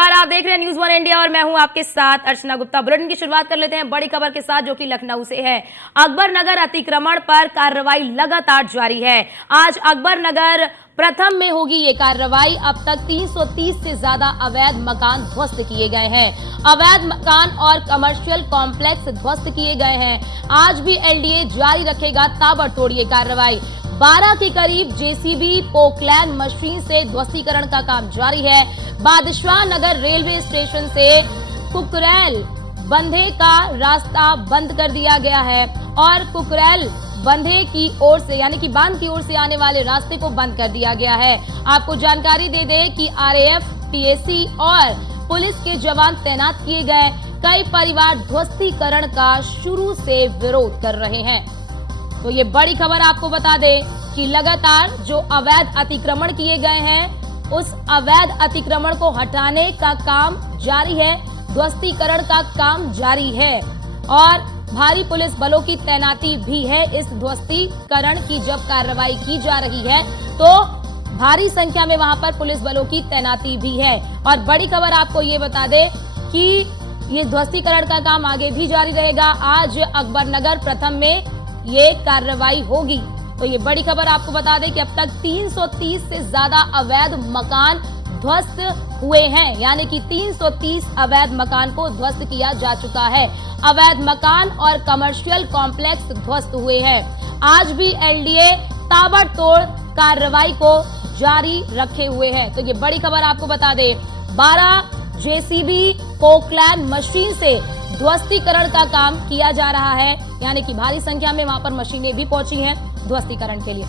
नमस्कार, आप देख रहे हैं न्यूज़ वन इंडिया और मैं हूं आपके साथ अर्चना गुप्ता। बुलेटिन की शुरुआत कर लेते हैं बड़ी खबर के साथ, जो कि लखनऊ से है। अकबर नगर अतिक्रमण पर कार्रवाई लगातार जारी है। आज अकबर नगर प्रथम में होगी ये कार्रवाई। अब तक 330 से ज्यादा अवैध मकान ध्वस्त किए गए हैं। अवैध मकान और कमर्शियल कॉम्प्लेक्स ध्वस्त किए गए हैं। आज भी एलडीए जारी रखेगा ताबड़तोड़ ये कार्रवाई। 12 के करीब जेसीबी पोकलैंड मशीन से ध्वस्तीकरण का काम जारी है। बादशाह नगर रेलवे स्टेशन से कुकरेल बंधे का रास्ता बंद कर दिया गया है और कुकरेल बंधे की ओर से यानी कि बांध की ओर से आने वाले रास्ते को बंद कर दिया गया है। आपको जानकारी दे दें कि आरएएफ, पीएसी और पुलिस के जवान तैनात किए गए। कई परिवार ध्वस्तीकरण का शुरू से विरोध कर रहे हैं। तो ये बड़ी खबर आपको बता दें कि लगातार जो अवैध अतिक्रमण किए गए हैं, उस अवैध अतिक्रमण को हटाने का काम जारी है। ध्वस्तीकरण का काम जारी है और भारी पुलिस बलों की तैनाती भी है। इस ध्वस्तीकरण की जब कार्रवाई की जा रही है तो भारी संख्या में वहां पर पुलिस बलों की तैनाती भी है। और बड़ी खबर आपको ये बता दे कि ये ध्वस्तीकरण का काम आगे भी जारी रहेगा। आज अकबर नगर प्रथम में ये कार्रवाई होगी। तो ये बड़ी खबर आपको बता दें कि अब तक 330 से ज्यादा अवैध मकान ध्वस्त हुए हैं, यानी कि 330 अवैध मकान को ध्वस्त किया जा चुका है। अवैध मकान और कमर्शियल कॉम्प्लेक्स ध्वस्त हुए हैं। आज भी एलडीए ताबड़तोड़ कार्रवाई को जारी रखे हुए हैं। तो ये बड़ी खबर आपको बता दें, 12 जेसीबी पोकलैंड मशीन से ध्वस्तीकरण का काम किया जा रहा है, यानी कि भारी संख्या में वहां पर मशीनें भी पहुंची हैं ध्वस्तीकरण के लिए।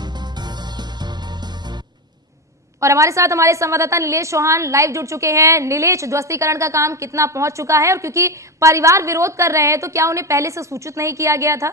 और हमारे साथ हमारे संवाददाता नीलेश चौहान लाइव जुड़ चुके हैं। नीलेश, ध्वस्तीकरण का काम कितना पहुंच चुका है और क्योंकि परिवार विरोध कर रहे हैं तो क्या उन्हें पहले से सूचित नहीं किया गया था?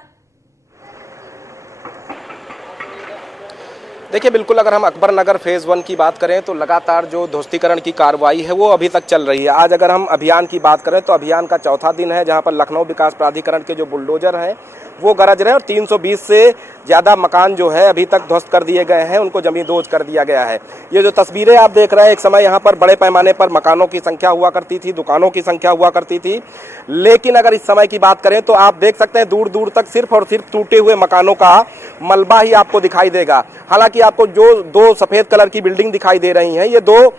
देखिए, बिल्कुल अगर हम अकबर नगर फेज़ 1 की बात करें तो लगातार जो ध्वस्तीकरण की कार्रवाई है वो अभी तक चल रही है। आज अगर हम अभियान की बात करें तो अभियान का चौथा दिन है, जहां पर लखनऊ विकास प्राधिकरण के जो बुलडोजर हैं वो गरज रहे हैं और 320 से ज़्यादा मकान जो है अभी तक ध्वस्त कर दिए गए हैं, उनको जमींदोज कर दिया गया है। ये जो तस्वीरें आप देख रहे हैं, एक समय यहाँ पर बड़े पैमाने पर मकानों की संख्या हुआ करती थी, दुकानों की संख्या हुआ करती थी, लेकिन अगर इस समय की बात करें तो आप देख सकते हैं दूर दूर तक सिर्फ और सिर्फ टूटे हुए मकानों का मलबा ही आपको दिखाई देगा। हालांकि आपको जो 2 सफ़ेद कलर की बिल्डिंग दिखाई दे रही हैं, ये 2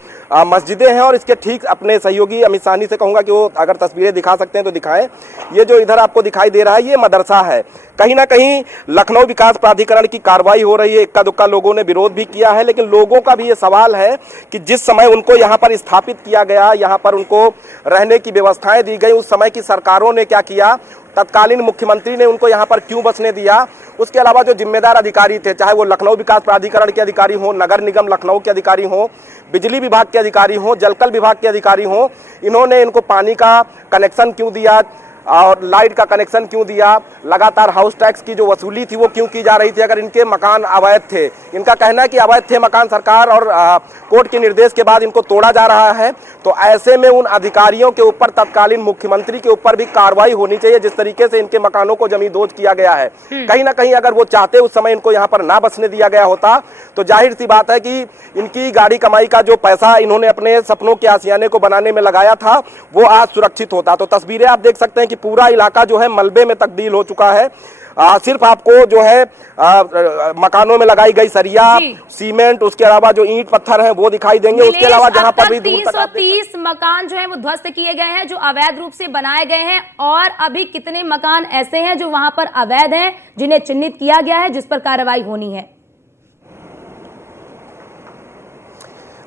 मस्जिदें हैं और इसके ठीक अपने सहयोगी अमित साहनी से कहूँगा कि वो अगर तस्वीरें दिखा सकते हैं तो दिखाएं। ये जो इधर आपको दिखाई दे रहा है ये मदरसा है। कहीं ना कहीं लखनऊ विकास प्राधिकरण की कार्रवाई हो रही है, इक्का दुक्का लोगों ने विरोध भी किया है, लेकिन लोगों का भी ये सवाल है कि जिस समय उनको यहाँ पर स्थापित किया गया, यहाँ पर उनको रहने की व्यवस्थाएं दी गई, उस समय की सरकारों ने क्या किया, तत्कालीन मुख्यमंत्री ने उनको यहाँ पर क्यों बसने दिया। उसके अलावा जो जिम्मेदार अधिकारी थे, चाहे वो लखनऊ विकास प्राधिकरण के अधिकारी हों, नगर निगम लखनऊ के अधिकारी हों, बिजली विभाग के अधिकारी हों, जलकल विभाग के अधिकारी हों, इन्होंने इनको पानी का कनेक्शन क्यों दिया और लाइट का कनेक्शन क्यों दिया, लगातार हाउस टैक्स की जो वसूली थी वो क्यों की जा रही थी अगर इनके मकान अवैध थे। इनका कहना है कि अवैध थे मकान, सरकार और कोर्ट के निर्देश के बाद इनको तोड़ा जा रहा है। तो ऐसे में उन अधिकारियों के ऊपर, तत्कालीन मुख्यमंत्री के ऊपर भी कार्रवाई होनी चाहिए। जिस तरीके से इनके मकानों को जमींदोज किया गया है, कहीं ना कहीं अगर वो चाहते उस समय इनको यहाँ पर ना बसने दिया गया होता तो जाहिर सी बात है कि इनकी गाड़ी कमाई का जो पैसा इन्होंने अपने सपनों के आशियाने को बनाने में लगाया था वो आज सुरक्षित होता। तो तस्वीरें आप देख सकते हैं कि पूरा इलाका जो है मलबे में तब्दील हो चुका है। सिर्फ आपको जो है मकानों में लगाई गई सरिया, सीमेंट, उसके अलावा जो ईंट पत्थर हैं वो दिखाई देंगे। उसके अलावा जहां पर भी 330 मकान जो है वो ध्वस्त किए गए हैं, जो अवैध रूप से बनाए गए हैं। और अभी कितने मकान ऐसे हैं जो वहां पर अवैध हैं, जिन्हें चिन्हित किया गया है, जिस पर कार्रवाई होनी है?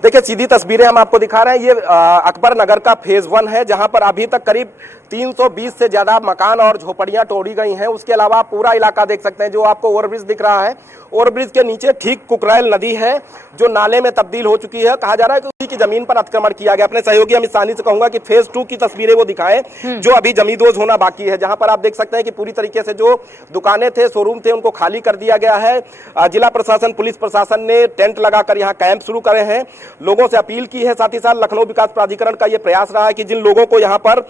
देखिए, सीधी तस्वीरें हम आपको दिखा रहे हैं। ये अकबर नगर का फेज़ 1 है, जहां पर अभी तक करीब 320 से ज्यादा मकान और झोपड़ियां तोड़ी गई हैं। उसके अलावा पूरा इलाका देख सकते हैं, जो आपको ओवरब्रिज दिख रहा है, ओवरब्रिज के नीचे ठीक कुकरेल नदी है जो नाले में तब्दील हो चुकी है। कहा जा रहा है कि उसी की जमीन पर अतिक्रमण किया गया। अपने सहयोगी अमित साहनी से कहूंगा कि फेज़ 2 की तस्वीरें वो दिखाएं जो अभी जमींदोज होना बाकी है, जहां पर आप देख सकते हैं कि पूरी तरीके से जो दुकानें थे, शोरूम थे, उनको खाली कर दिया गया है। जिला प्रशासन, पुलिस प्रशासन ने टेंट लगाकर यहाँ कैंप शुरू करे हैं, लोगों से अपील की है। साथ ही साथ लखनऊ विकास प्राधिकरण का यह प्रयास रहा है कि जिन लोगों को यहाँ पर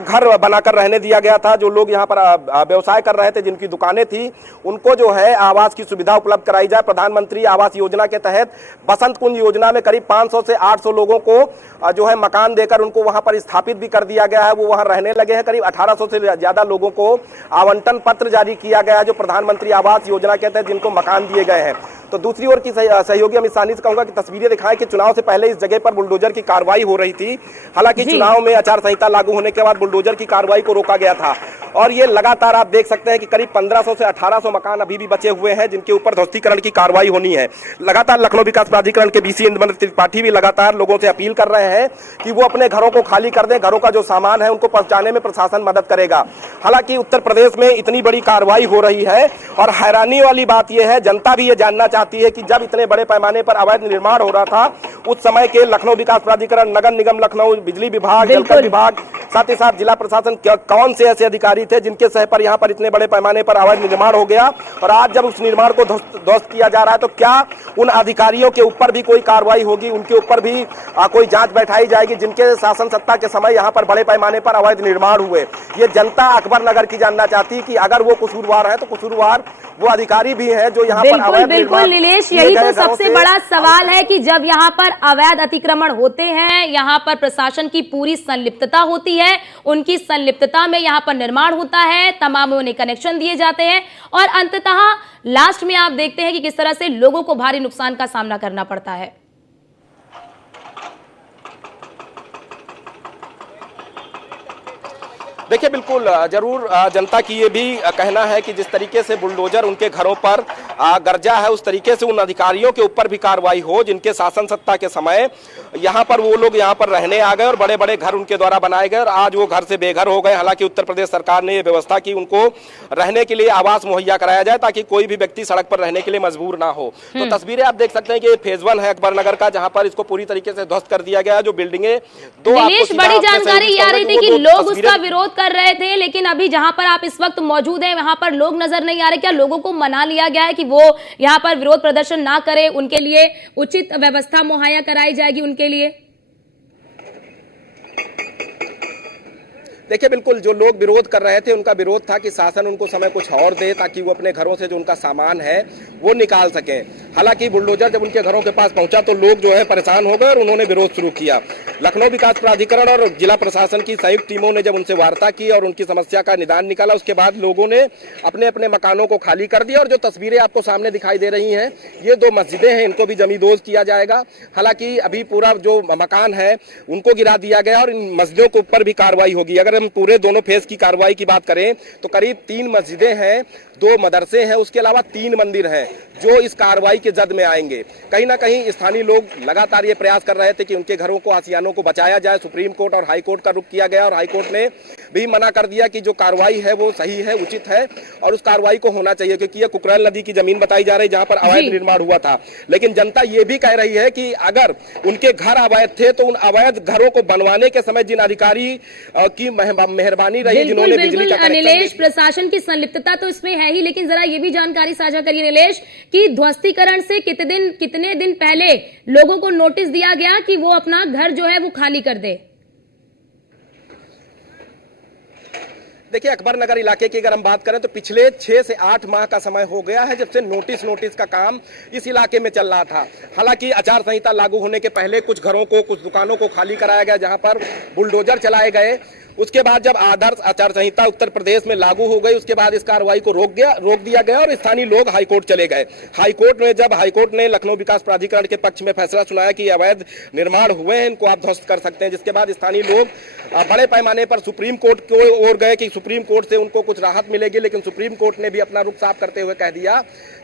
घर बनाकर रहने दिया गया था, जो लोग यहाँ पर व्यवसाय कर रहे थे, जिनकी दुकानें थी, उनको जो है आवास की सुविधा उपलब्ध कराई जाए। प्रधानमंत्री आवास योजना के तहत बसंत कुंज योजना में करीब 500 से 800 लोगों को जो है मकान देकर उनको वहां पर स्थापित भी कर दिया गया है, वो वहां रहने लगे हैं। करीब 1800 से ज्यादा लोगों को आवंटन पत्र जारी किया गया है जो प्रधानमंत्री आवास योजना के तहत जिनको मकान दिए गए हैं। तो दूसरी ओर की सहयोगी अमित साहनी से कहूंगा कि तस्वीरें दिखाएं कि चुनाव से पहले इस जगह पर बुलडोजर की कार्रवाई हो रही थी। हालांकि चुनाव में आचार संहिता लागू होने के बाद बुलडोजर की कार्रवाई को रोका गया था और ये लगातार आप देख सकते हैं कि करीब 1500 से 1800 मकान अभी भी बचे हुए हैं जिनके ऊपर ध्वस्तीकरण की कार्रवाई होनी है। लगातार लखनऊ विकास प्राधिकरण के बीसी इंद्रमणि त्रिपाठी भी लगातार लोगों से अपील कर रहे हैं कि वो अपने घरों को खाली कर दें, घरों का जो सामान है उनको पहुंचाने में प्रशासन मदद करेगा। हालांकि उत्तर प्रदेश में इतनी बड़ी कार्रवाई हो रही है और हैरानी वाली बात यह है, जनता भी ये जानना चाहती है कि जब इतने बड़े पैमाने पर अवैध निर्माण हो रहा था उस समय के लखनऊ विकास प्राधिकरण, नगर निगम लखनऊ, बिजली विभाग, जलकर विभाग, साथ ही साथ जिला प्रशासन कौन से ऐसे अधिकारी थे जिनके सह पर यहाँ पर इतने बड़े पैमाने पर अवैध निर्माण हो गया और आज जब उस निर्माण को ध्वस्त किया जा रहा है तो क्या उन अधिकारियों के ऊपर भी कोई कार्रवाई होगी, उनके ऊपर भी कोई जांच बैठाई जाएगी जिनके शासन सत्ता के समय यहाँ पर बड़े पैमाने पर अवैध निर्माण हुए। ये जनता अकबर नगर की जानना चाहती है कि अगर वो कसूरवार है तो कसूरवार वो अधिकारी भी हैं जो यहाँ पर अवैध बिल्कुल नीलेश, यही तो सबसे बड़ा सवाल है कि जब यहाँ पर अवैध अतिक्रमण होते हैं, यहाँ पर प्रशासन की पूरी संलिप्तता होती है, उनकी संलिप्तता में यहाँ पर निर्माण होता है, तमाम उन्हें कनेक्शन दिए जाते हैं और अंततः लास्ट में आप देखते हैं कि किस तरह से लोगों को भारी नुकसान का सामना करना पड़ता है। देखिए बिल्कुल जरूर जनता की ये भी कहना है कि जिस तरीके से बुलडोजर उनके घरों पर गरजा है उस तरीके से उन अधिकारियों के ऊपर भी कार्रवाई हो जिनके शासन सत्ता के समय यहाँ पर वो लोग यहाँ पर रहने आ गए और बड़े बड़े घर उनके द्वारा बनाए गए और आज वो घर से बेघर हो गए। हालांकि उत्तर प्रदेश सरकार ने ये व्यवस्था की उनको रहने के लिए आवास मुहैया कराया जाए ताकि कोई भी व्यक्ति सड़क पर रहने के लिए मजबूर ना हो। तो तस्वीरें आप देख सकते हैं कि फेज 1 है अकबर नगर का, जहाँ पर इसको पूरी तरीके से ध्वस्त कर दिया गया है। जो बिल्डिंगें बड़ी जानकारी ये आ रही थी कि लोग उसका विरोध कर रहे थे, लेकिन अभी जहां पर आप इस वक्त मौजूद हैं वहां पर लोग नजर नहीं आ रहे। क्या लोगों को मना लिया गया है कि वो यहां पर विरोध प्रदर्शन ना करें, उनके लिए उचित व्यवस्था मुहैया कराई जाएगी उनके लिए? देखिए बिल्कुल जो लोग विरोध कर रहे थे उनका विरोध था कि शासन उनको समय कुछ और दे ताकि वो अपने घरों से जो उनका सामान है वो निकाल सकें। हालांकि बुलडोजर जब उनके घरों के पास पहुंचा तो लोग जो है परेशान हो गए और उन्होंने विरोध शुरू किया। लखनऊ विकास प्राधिकरण और जिला प्रशासन की संयुक्त टीमों ने जब उनसे वार्ता की और उनकी समस्या का निदान निकाला, उसके बाद लोगों ने अपने अपने मकानों को खाली कर दिया। और जो तस्वीरें आपको सामने दिखाई दे रही हैं ये 2 मस्जिदें हैं, इनको भी जमींदोज किया जाएगा। हालांकि अभी पूरा जो मकान है उनको गिरा दिया गया और इन मस्जिदों के ऊपर भी कार्रवाई होगी। अगर हम पूरे दोनों फेज की कार्रवाई की बात करें तो करीब 3 मस्जिदें हैं, 2 मदरसे हैं, उसके अलावा 3 मंदिर हैं जो इस कार्रवाई के जद में आएंगे। कहीं ना कहीं स्थानीय लोग लगातार ये प्रयास कर रहे थे कि उनके घरों को, आसियानों को बचाया जाए। सुप्रीम कोर्ट और हाई कोर्ट का रुख किया गया और हाई कोर्ट ने भी मना कर दिया कि जो कार्रवाई है वो सही है, उचित है और उस कार्रवाई को होना चाहिए क्योंकि ये कुकरेल नदी की जमीन बताई जा रही है जहां पर अवैध निर्माण हुआ था। लेकिन जनता ये भी कह रही है कि अगर उनके घर अवैध थे तो उन अवैध घरों को बनवाने के समय जिन अधिकारी की मेहरबानी रही, जिन्होंने बिजली का नीलेश, प्रशासन की संलिप्तता तो इसमें है ही, लेकिन जरा ये भी जानकारी साझा करिए नीलेश कि ध्वस्तीकरण से कितने दिन पहले लोगों को नोटिस दिया गया कि वो अपना घर जो है वो खाली कर दे? देखिए अकबर नगर इलाके की अगर हम बात करें तो पिछले 6 से 8 माह का समय हो गया है जब से नोटिस का काम इस इलाके में चल रहा था। हालांकि आचार संहिता लागू होने के पहले कुछ घरों को, कुछ दुकानों को खाली कराया गया जहां पर बुलडोजर चलाए गए। उसके बाद जब आदर्श आचार संहिता उत्तर प्रदेश में लागू हो गई उसके बाद इस कार्रवाई को रोक दिया गया और स्थानीय लोग हाईकोर्ट चले गए। हाईकोर्ट ने लखनऊ विकास प्राधिकरण के पक्ष में फैसला सुनाया कि अवैध निर्माण हुए हैं, इनको आप ध्वस्त कर सकते हैं। जिसके बाद स्थानीय लोग बड़े पैमाने पर सुप्रीम कोर्ट की ओर गए कि सुप्रीम कोर्ट से उनको कुछ राहत मिलेगी, लेकिन सुप्रीम कोर्ट ने भी अपना रुख साफ करते हुए कह दिया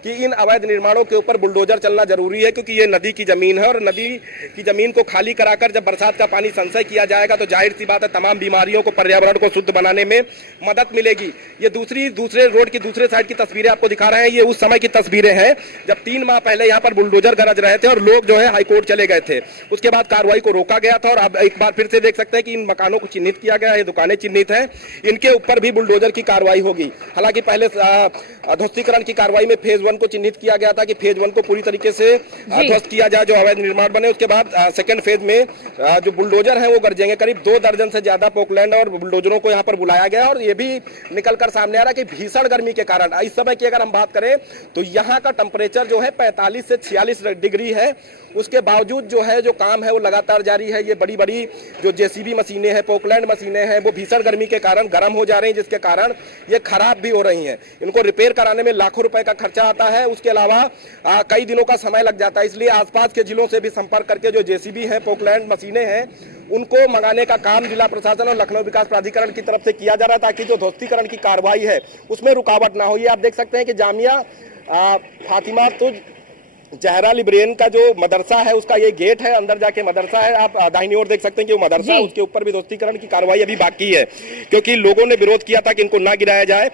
कि इन अवैध निर्माणों के ऊपर बुलडोजर चलना जरूरी है क्योंकि ये नदी की जमीन है और नदी की जमीन को खाली कराकर जब बरसात का पानी संचय किया जाएगा तो जाहिर सी बात है तमाम बीमारियों को, पर्यावरण को शुद्ध बनाने में मदद मिलेगी। ये दूसरे रोड की दूसरे साइड की तस्वीरें आपको दिखा रहे हैं। ये उस समय की तस्वीरें हैं जब 3 माह पहले यहाँ पर बुलडोजर गरज रहे थे और लोग जो है हाईकोर्ट चले गए थे। उसके बाद कार्रवाई को रोका गया था और अब एक बार फिर से देख सकते हैं कि इन मकानों को चिन्हित किया गया है, दुकानें चिन्हित हैं, इनके ऊपर भी बुलडोजर की कार्रवाई होगी। हालांकि पहले ध्वस्तीकरण की कार्रवाई में फेज 1 को चिन्हित किया गया था कि फेज 1 को पूरी तरीके से ध्वस्त किया जाए जो अवैध निर्माण बने। उसके बाद सेकंड फेज में जो बुलडोजर है वो गरजेंगे। करीब 2 दर्जन से ज्यादा पोकलैंड पोकलैंड और बुलडोजरों को यहाँ पर बुलाया गया और ये भी निकलकर सामने आ रहा है कि भीषण गर्मी के कारण इस समय की अगर हम बात करें तो यहाँ का टेम्परेचर जो है 45 से 46 डिग्री है। उसके बावजूद जो है जो काम है वो लगातार जारी है। ये बड़ी बड़ी जो जेसीबी मशीनें हैं, पोकलैंड मशीनें हैं, वो भीषण गर्मी के कारण गर्म हो जा रही हैं, जिसके कारण ये खराब भी हो रही हैं। इनको रिपेयर कराने में लाखों रुपए का खर्चा आता है। उसके अलावा कई दिनों का समय लग जाता है। इसलिए आसपास के जिलों से भी संपर्क करके जो जेसीबी हैं, पोकलैंड मशीनें हैं, उनको मंगाने का काम जिला प्रशासन और लखनऊ विकास प्राधिकरण की तरफ से किया जा रहा है ताकि जो ध्वस्तीकरण की कार्रवाई है उसमें रुकावट ना हो। ये आप देख सकते हैं कि जामिया फातिमा तो जहरा लिब्रेन का जो मदरसा है उसका ये गेट है, अंदर जाके मदरसा है। आप दाहिनी ओर देख सकते हैं कि वो मदरसा है, उसके ऊपर भी ध्वस्तीकरण की कार्रवाई अभी बाकी है क्योंकि लोगों ने विरोध किया था कि इनको ना गिराया जाए।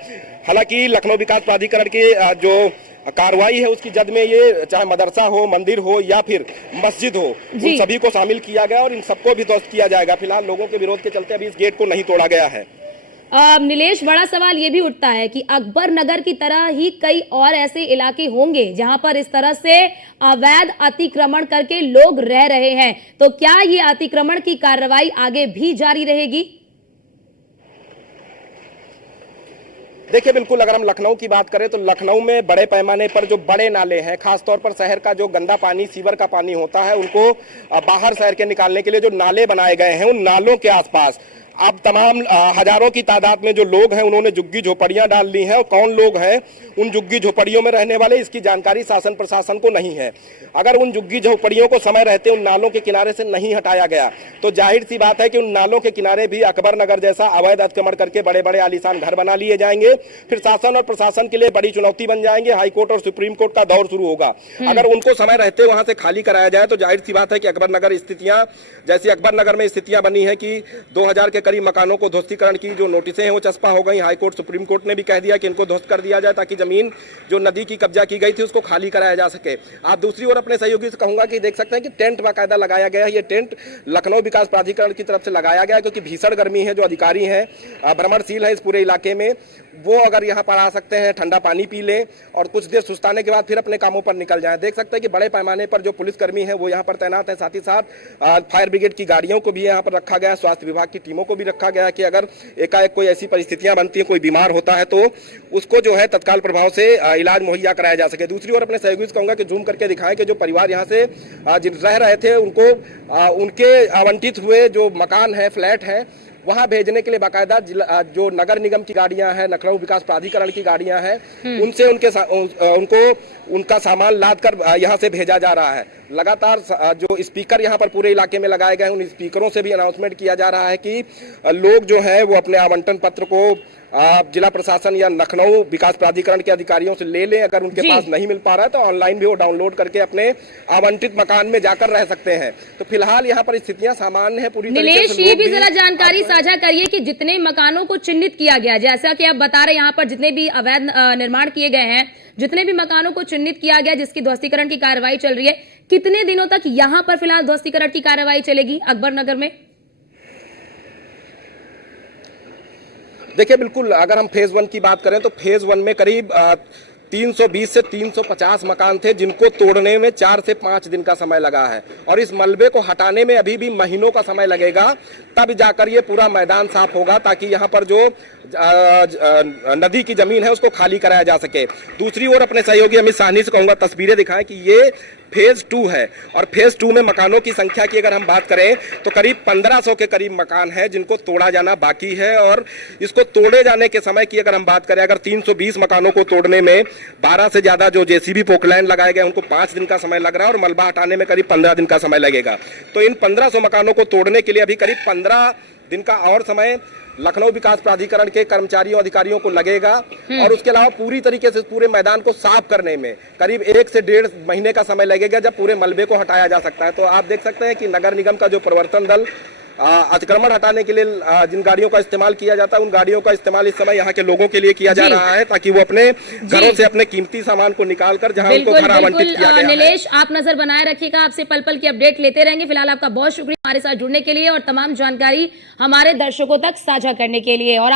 हालांकि लखनऊ विकास प्राधिकरण की जो कार्रवाई है उसकी जद में ये चाहे मदरसा हो, मंदिर हो या फिर मस्जिद हो, उन सभी को शामिल किया गया और इन सबको भी ध्वस्त किया जाएगा। फिलहाल लोगों के विरोध के चलते अभी इस गेट को नहीं तोड़ा गया है। नीलेश, बड़ा सवाल ये भी उठता है कि अकबर नगर की तरह ही कई और ऐसे इलाके होंगे जहां पर इस तरह से अवैध अतिक्रमण करके लोग रह रहे हैं, तो क्या ये अतिक्रमण की कार्रवाई आगे भी जारी रहेगी? देखिए, बिल्कुल अगर हम लखनऊ की बात करें तो लखनऊ में बड़े पैमाने पर जो बड़े नाले हैं, खासतौर पर शहर का जो गंदा पानी, सीवर का पानी होता है, उनको बाहर शहर के निकालने के लिए जो नाले बनाए गए हैं, उन नालों के आसपास अब तमाम हजारों की तादाद में जो लोग हैं उन्होंने झुग्गी झोपड़ियां डाल ली हैं और कौन लोग हैं उन झुग्गी झोपड़ियों में रहने वाले, इसकी जानकारी शासन प्रशासन को नहीं है। अगर उन झुग्गी झोपड़ियों को समय रहते उन नालों के किनारे से नहीं हटाया गया तो जाहिर सी बात है कि उन नालों के किनारे भी अकबर नगर जैसा अवैध अतिक्रमण करके बड़े बड़े आलीशान घर बना लिए जाएंगे। फिर शासन और प्रशासन के लिए बड़ी चुनौती बन जाएंगे। हाईकोर्ट और सुप्रीम कोर्ट का दौर शुरू होगा। अगर उनको समय रहते वहां से खाली कराया जाए तो जाहिर सी बात है कि अकबर नगर स्थितियां जैसी अकबर नगर में स्थितियां बनी है कि 2000 के करीब मकानों को ध्वस्तीकरण की जो नोटिसें हैं वो चस्पा हो गई। हाईकोर्ट, सुप्रीम कोर्ट ने भी कह दिया कि इनको ध्वस्त कर दिया जाए ताकि जमीन जो नदी की कब्जा की गई थी उसको खाली कराया जा सके। आप दूसरी ओर अपने सहयोगी से कहूंगा कि देख सकते हैं कि टेंट बाकायदा लगाया गया है। ये टेंट लखनऊ विकास प्राधिकरण की तरफ से लगाया गया क्योंकि भीषण गर्मी है। जो अधिकारी हैं भ्रमणशील है इस पूरे इलाके में, वो अगर यहाँ पर आ सकते हैं, ठंडा पानी पी लें और कुछ देर सुस्ताने के बाद फिर अपने कामों पर निकल जाएं। देख सकते हैं कि बड़े पैमाने पर जो पुलिसकर्मी है वो यहाँ पर तैनात है। साथ ही साथ फायर ब्रिगेड की गाड़ियों को भी यहाँ पर रखा गया है, स्वास्थ्य विभाग की टीमों को भी रखा गया है कि अगर एकाएक कोई ऐसी परिस्थितियां बनती हैं, कोई बीमार होता है तो उसको जो है तत्काल प्रभाव से इलाज मुहैया कराया जा सके। दूसरी ओर अपने सहयोगी से कहूंगा कि जूम करके दिखाएं कि जो परिवार यहाँ से रह रहे थे उनको उनके आवंटित हुए जो मकान है, फ्लैट है, वहां भेजने के लिए बाकायदा जो नगर निगम की गाड़ियां हैं, लखनऊ विकास प्राधिकरण की गाड़ियां हैं, उनसे उनको उनका सामान लाद कर यहाँ से भेजा जा रहा है। लगातार जो स्पीकर यहाँ पर पूरे इलाके में लगाए गए हैं, उन स्पीकरों से भी अनाउंसमेंट किया जा रहा है कि लोग जो है वो अपने आवंटन पत्र को जिला प्रशासन या लखनऊ विकास प्राधिकरण के अधिकारियों से ले लें। अगर उनके पास नहीं मिल पा रहा है तो ऑनलाइन भी वो डाउनलोड करके अपने आवंटित मकान में जाकर रह सकते हैं। तो फिलहाल यहाँ पर स्थितियां सामान्य है पूरी तरीके से। ये भी जरा जानकारी साझा करिए कि जितने मकानों को चिन्हित किया गया, जैसा कि आप बता रहे हैं यहाँ पर जितने भी अवैध निर्माण किए गए हैं, जितने भी मकानों को चिन्हित किया गया जिसकी ध्वस्तीकरण की कार्रवाई चल रही है, कितने दिनों तक यहाँ पर फिलहाल ध्वस्तीकरण की कार्रवाई चलेगी अकबर नगर में? देखिए, बिल्कुल अगर हम फेज 1 की बात करें तो फेज 1 में करीब 320 से 350 मकान थे जिनको तोड़ने में 4 से 5 दिन का समय लगा है और इस मलबे को हटाने में अभी भी महीनों का समय लगेगा। तब जाकर ये पूरा मैदान साफ होगा ताकि यहाँ पर जो नदी की जमीन है उसको खाली कराया जा सके। दूसरी ओर अपने सहयोगी अमित साहनी से कहूंगा तस्वीरें दिखाएं कि ये फेज 2 है और फेज 2 में मकानों की संख्या की अगर हम बात करें तो करीब 1500 के करीब मकान है जिनको तोड़ा जाना बाकी है। और इसको तोड़े जाने के समय की अगर हम बात करें, अगर 320 मकानों को तोड़ने में 12 से ज्यादा जो जेसीबी पोकलैंड लगाए गए उनको 5 दिन का समय लग रहा है और मलबा हटाने में करीब 15 दिन का समय लगेगा। तो इन 1500 मकानों को तोड़ने के लिए अभी करीब 15 दिन का और समय लखनऊ विकास प्राधिकरण के कर्मचारियों अधिकारियों को लगेगा। और उसके अलावा पूरी तरीके से पूरे मैदान को साफ करने में करीब 1 से 1.5 महीने का समय लगेगा जब पूरे मलबे को हटाया जा सकता है। तो आप देख सकते हैं कि नगर निगम का जो प्रवर्तन दल अतिक्रमण हटाने के लिए जिन गाड़ियों का इस्तेमाल किया जाता है उन गाड़ियों का इस्तेमाल इस समय यहाँ के लोगों के लिए किया जा रहा है ताकि वो अपने घरों से अपने कीमती सामान को निकालकर जहाँ उनको घर आवंटित किया गया है। नीलेश, आप नजर बनाए रखिएगा, आपसे पल पल की अपडेट लेते रहेंगे। फिलहाल आपका बहुत शुक्रिया हमारे साथ जुड़ने के लिए और तमाम जानकारी हमारे दर्शकों तक साझा करने के लिए। और